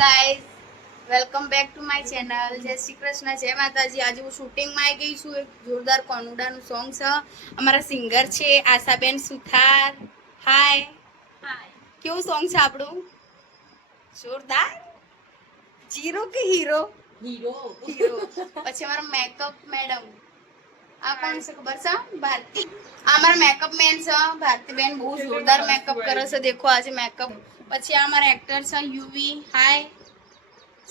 Guys, welcome back to my channel. જય શ્રી કૃષ્ણ, જય માતાજી. આજે હું શૂટિંગમાં આવી ગઈ છું. એક જોરદાર કોનુડાનું સોંગ છે. અમારા સિંગર છે આશાબેન સુથાર. હાય હાય. કેવું સોંગ છે આપણું? જોરદાર. જીરો કે હીરો? Hero hero. પછી અમારા મેકઅપ મેડમ, આ કોણ છે ખબર છે? ભારતી. આ અમારા મેકઅપ મેન છે ભારતીબેન. બહુ જોરદાર મેકઅપ કરે છે. દેખો આજે મેકઅપ. પછી આ અમારા એક્ટર છે યુવી. હાય.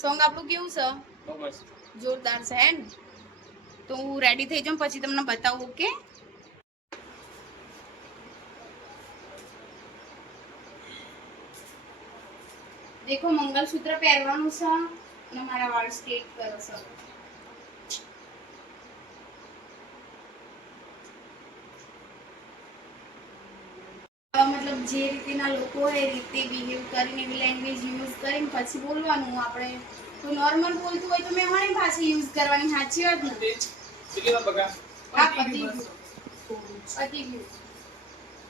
સોંગ આપણું કેવું છે? જોરદાર છે હે ને? તો હું રેડી થઈ જાઉં પછી તમને બતાવું. ઓકે? દેખો મંગલસૂત્ર પહેરવાનું છે અને મારા વાળ સ્ટ્રેટ કરો છે. મતલબ જે રીતના લોકો હોય એ રીતે બિહેવ કરીને એવી લેંગ્વેજ યુઝ કરીને પછી બોલવાનું. આપણે કોઈ નોર્મલ બોલતું હોય તો મેં ઘણી ભાષા યુઝ કરવાની. સાચી વાત ને? હા, પતી ગયું.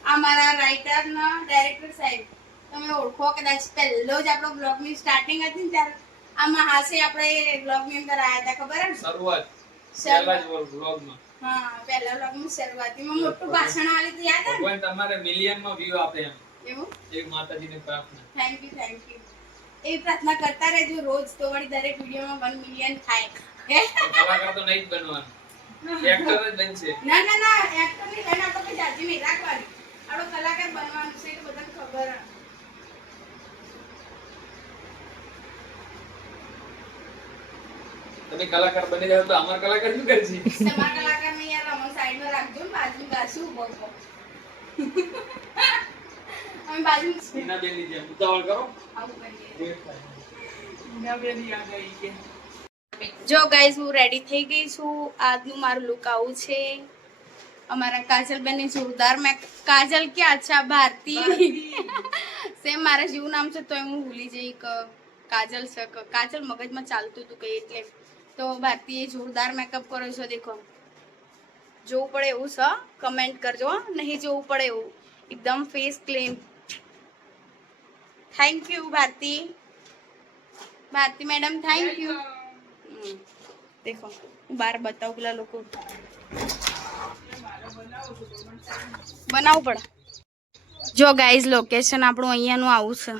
આ મારા રાઇટર ના ડાયરેક્ટર સાહેબ, તમે ઓળખો કદાચ. પહેલો જ આપણો બ્લોગ ની સ્ટાર્ટિંગ હતી ને ત્યારે આમાં હાસે આપણે બ્લોગ ની અંદર આયા હતા. ખબર હે? શરૂઆત પહેલા જ બ્લોગ માં. હા, પહેલા બ્લોગ ની શરૂઆતીમાં મોટું ભાષણ આલી તો યાદ હે? ભગવાન તમારે મિલિયન માં વ્યૂ આપે એમ. એવું? એક માતાજીની પ્રાર્થના. Thank you. એ પ્રાર્થના કરતા રહેજો રોજ, તો વળી દરેક વિડિયોમાં 1 મિલિયન થાય. કલાકાર તો નહીં જ બનવાનું, એક્ટર જ બનશે. ના, એક્ટર ની લાઈન આપણે જાજી નહીં રાખવાની. આપણો કલાકાર બનવાનું છે, એ બધાને ખબર હે. તમે કલાકાર બની જાવ તો અમાર કલાકાર શું કરશે? તમાર કલાકાર ને યાર અમન સાઈડ માં રાખજો ને, બાજુ ગાશું ઉભો. અમે બાજુ સીના બેન ની જેમ ઉતાવળ કરો. આવું કરીએ. સીના બેન ની યાદ આવી કે જો ગાઈઝ, હું રેડી થઈ ગઈ છું. આજનું મારું લુક આવું છે. અમારા કાજલબેન ની જોરદાર. મેં કાજલ ક્યાં? અચ્છા, ભારતી. સેમ મારા જેવું નામ છે તો હું ભૂલી જઈ કે કાજલ છે. કાજલ મગજમાં ચાલતું હતું કઈ એટલે. તો ભારતીએ જોરદાર મેકઅપ કર્યો છે. દેખો, જોવું પડે એવું છે કમેન્ટ કરજો. નહીં જોવું પડે એવું એકદમ face clean. Thank you Bharti. Bharti madam thank you. દેખો હું બહાર બતાવું, પેલા લોકો બનાવવું પડે. જો ગાઈઝ, લોકેશન આપણું અહીંયાનું આવું છે.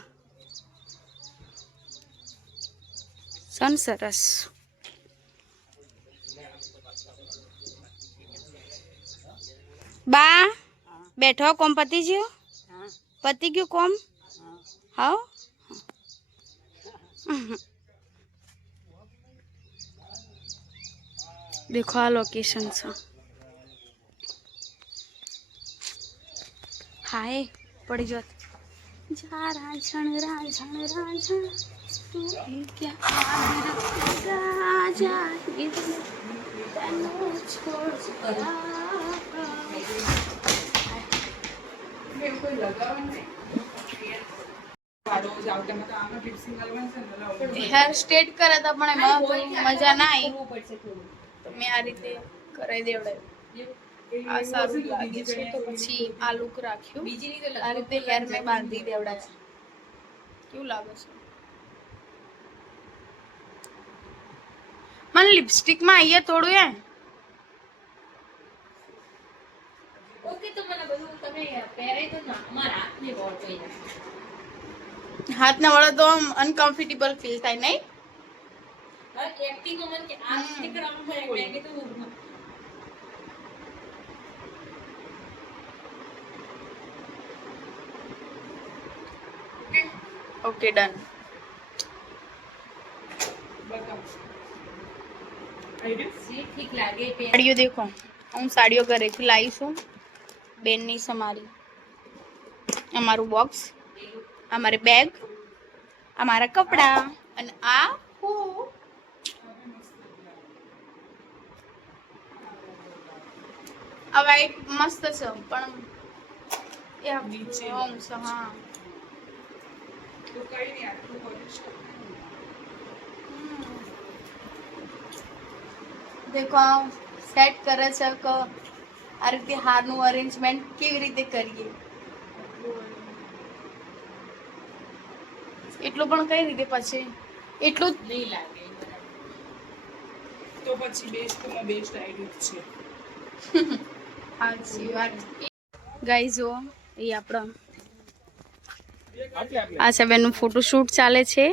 સન સરસ. બા બેઠો. કોમ પતી ગયું? પતી ગયું કોમ? હા. देखो आ लोकेशन से हाय पड़ी जात जा राजन तू क्या जा हेयर स्ट्रेट करे तो पण एमां मजा ना आई तो मैं आ रीते कराई देवड़ाय। आ सारू लागे छे तो पछी आ लुक राख्यो। आ रीते हेयर में बांधी देवड़ाय। केवुं लागे छे? मन लिपस्टिक में आईए थोड़ું है। ओके तो મને બધું તમે પહેરે તો ના અમાર હાથ ને વળ થઈ જાય। हाथ ना वाला तो अनकंफर्टेबल फील થાય નહીં? एक्टिंग में मन के आ रीते करावू है मैं तो ओके डन। ठीक लागे साड़ियों देखो हूँ साड़ियों घरे थी लाई छू बेन नी समारी अमारू बॉक्स अमारे बैग अमारा कपड़ा अन आ हूँ आ वाइट मस्त छे पण या नीचे हां तो कई नहीं आटલું હોય देखो सेट करे छे क आ रीते हारનું अरेंजमेंट કેવી રીતે કરીએ એટલું પણ કઈ રીતે પછી એટલું નહીં લાગે તો પછી બેસ્ટમાં બેસ્ટ આઈડિયા છે. સાચી વાત. ગાઈઝ જો એ આપણો આશાબેનનું ફોટોશૂટ ચાલે છે.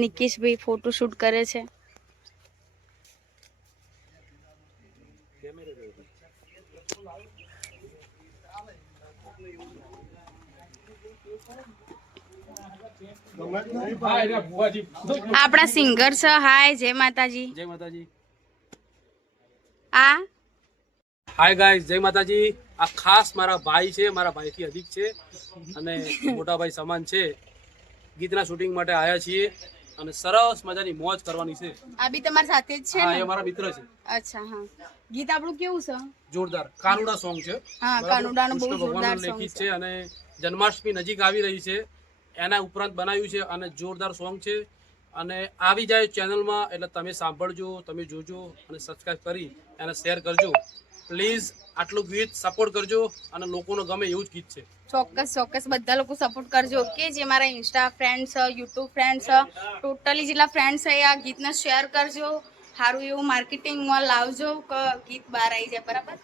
નિકેશભાઈ ફોટોશૂટ કરે છે. આપણા સિંગર છે. હાય જય માતાજી. જય માતાજી. આ હાય ગાઈસ, જય માતાજી. આ ખાસ મારા ભાઈ છે, મારા ભાઈથી અધિક છે અને મોટા ભાઈ સમાન છે. ગીતના શૂટિંગ માટે આવ્યા છીએ અને સરસ મજાની મોજ કરવાની છે. આ બી તમારી સાથે જ છે હા, ને? એ મારા મિત્ર છે. અચ્છા હા. ગીત આપણું કેવું છે? જોરદાર કાનુડા સોંગ છે. હા, કાનુડાનું બહુ કૃષ્ણ જોરદાર ભગવાનનું સોંગ લેખિત છે. છે અને જન્માષ્ટમી નજીક આવી રહી છે એના ઉપરાંત બનાવ્યું છે અને જોરદાર સોંગ છે અને આવી જાય ચેનલમાં એટલે તમે સાંભળજો, તમે જોજો અને સબસ્ક્રાઇબ કરી અને શેર કરજો પ્લીઝ. આટલું ગીત સપોર્ટ કરજો અને લોકોને ગમે એવું જ ગીત છે. ચોક્કસ ચોક્કસ બધા લોકો સપોર્ટ કરજો. કે જે મારા ઇન્સ્ટા ફ્રેન્ડ છે, યુટ્યુબ ફ્રેન્ડ છે, ટોટલી જેટલા ફ્રેન્ડ છે એ આ ગીતને શેર કરજો. સારું એવું માર્કેટિંગમાં લાવજો કે ગીત બહાર આવી જાય. બરાબર.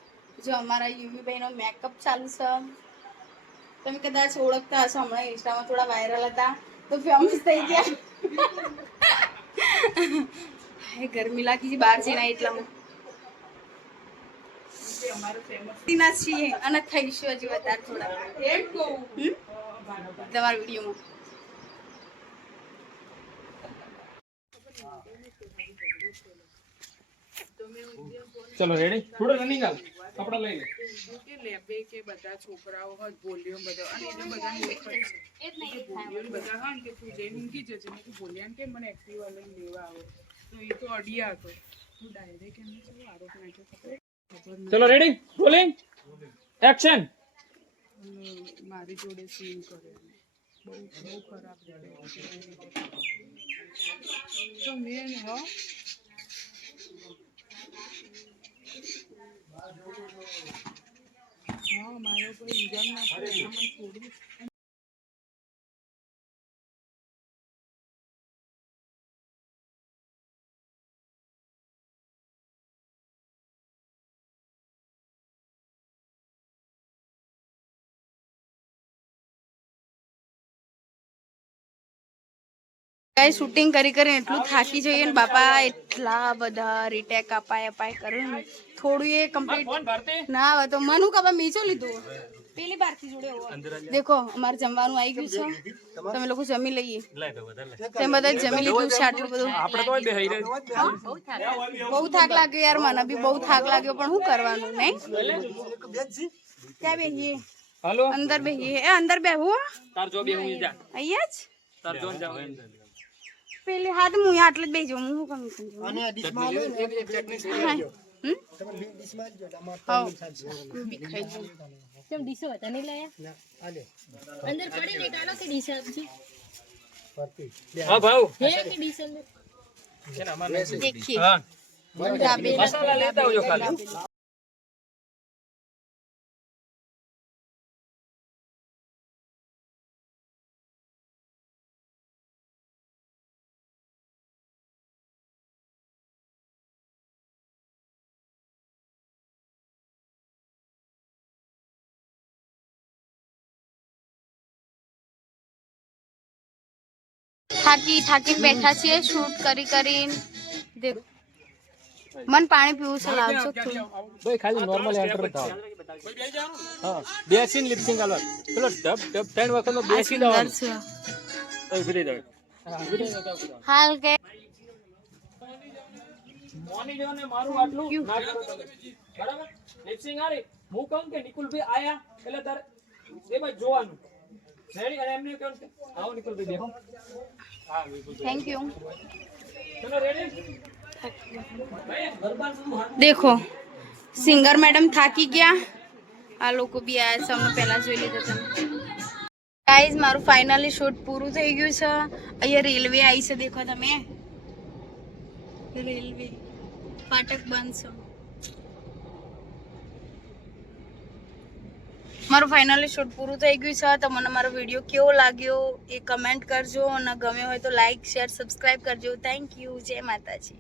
જો અમારા યુવીભાઈનો મેકઅપ ચાલુ છે. તમે કદાચ ઓળખતા હશો, હમણાં ઇન્સ્ટામાં થોડા વાયરલ હતા તો ફેમસ થઈ ગયા. ગરમી લાગી છે બહાર જઈને એટલામાં ના છીએ અને થઈશું હજી વધારે થોડા તમારા વિડીયોમાં. ચલો રેડી. થોડો રનિંગ આવ કપડા લઈ લે. કે લેબે કે બધા છોકરાઓ હોય બોલ્યો બધો અને એને બધાને ઓળખાય છે બોલ્યો બધા હા ને કે તું જઈને ઊંઘી જજે. મેં કીધું બોલ્યા કેમ મને એક્ટિવા લઈને લેવા આવે તો એ તો અડિયા હતો. તું ડાયરેક્ટ એમને શું આરોપ નાખ્યો ખબર? ચલો રેડી. Rolling action. મારી જોડે સીન કરે બહુ બહુ ખરાબ તો મેં હા મારો કોઈ ઇન્જામ ના કરે એના મને થોડું શૂટિંગ કરી કરીને એટલું થાકી જઈએ ને બાપા. એટલા બધા રીટેક અપાય કરે ને થોડું એ કમ્પ્લીટ ના આવે તો મનું કબા મીચો લીધું પેલી બારથી જોડે. દેખો અમારે જમવાનું આવી ગયું છે. તમે લોકો જમી લઈએ. તમે બધા જમી લીધું છે? આટલું બધું બહુ થાક લાગ્યો યાર. મને બી બહુ થાક લાગ્યો પણ શું કરવાનું નહીં. ક્યાં બેહીએ? અંદર બેહીએ. એ અંદર બેહું અહીંયા જ પેલી હાથ હું આટલે જ બેસી જાઉં. હું કમ થાકીને બેઠા છીએ શૂટ કરીને. મન પાણી પીવું છે, લાવજો ભાઈ. ખાલી નોર્મલ એન્ટર થાવ. હા, બેસીને લિપસિંગ આલવા. ચલો ડબ ડબ 3 વખતનો બેસી જવાનું. ઓય ભરી દે. હાલ કે મોની જોને મારું આટલું ના કરો તમે. બરાબર. લિપસિંગ આરી હું કહું કે નિકુલભાઈ આયા એટલે તારે એ ભાઈ જોવાનું. રેડી. અને એમને કહું આવો નિકુલભાઈ દેખો. હા નિકુલભાઈ થેન્ક યુ. ચલો રેડી. દેખો સિંગર મેડમ થાકી ગયા. આ લોકો બી આયા છે. અમને પહેલા જોઈ લીધા તમે. ગાઈઝ મારું ફાઇનલી શૂટ પૂરું થઈ ગયું છે. અહીંયા રેલવે આવી છે. દેખો તમે રેલવે ફાટક બંધ છે. મારું ફાઇનલી શૂટ પૂરું થઈ ગયું છે. તમને મારો વિડીયો કેવો લાગ્યો એ કમેન્ટ કરજો અને ગમ્યો હોય તો લાઈક શેર સબસ્ક્રાઈબ કરજો. Thank you. જય માતાજી.